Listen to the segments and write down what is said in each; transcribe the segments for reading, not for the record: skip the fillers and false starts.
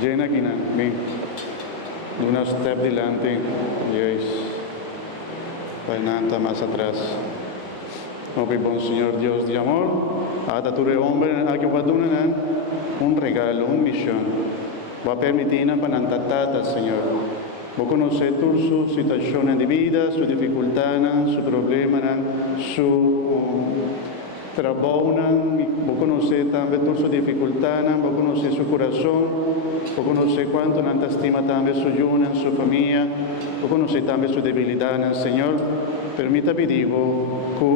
Llena aqui na mim. Una step delante. Yes. Nada más atrás. Oh, bom Señor Dios de amor, hasta tu hombre aquí va a un regalo, una misión. Va a permitir para nantatata, Señor. Va a conocer su situación de vida, su dificultad, su problema, su trabajo, va a conocer también su dificultad, va a conocer su corazón, va a conocer cuánto nanta estima también su yuna, su familia, va a conocer también su debilidad, Señor. Permita pedir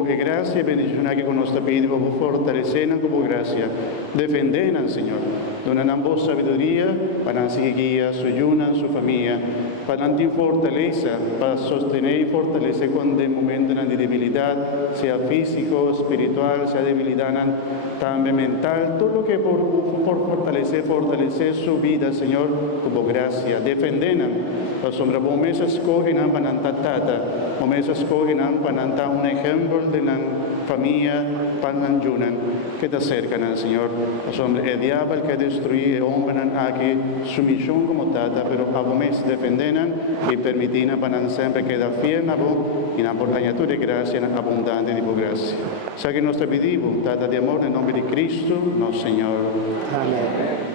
que gracia y bendición que con nuestra vida vos fortalecer como gracia, defender, Señor, donan vos sabiduría para seguir guía su yuna, su familia, para dar fortaleza, para sostener y fortalecer cuando hay momentos de debilidad, sea físico, espiritual, sea debilidad también mental, todo lo que por fortalecer su vida, Señor, como gracia, defender, la sombra, momentos escogen para nantatata, momentos escogen para dar un ejemplo de la familia, para ayunar, que te acercan al Señor. La sombra, el diablo que destruye, hombre, aquí su misión como tata, pero a momentos defender y permitir para siempre quedar fiel a vos y por añadir de gracia abundante de tu gracia. Saque nuestro pedido, tata de amor, en nombre de Cristo, nuestro Señor. Amén.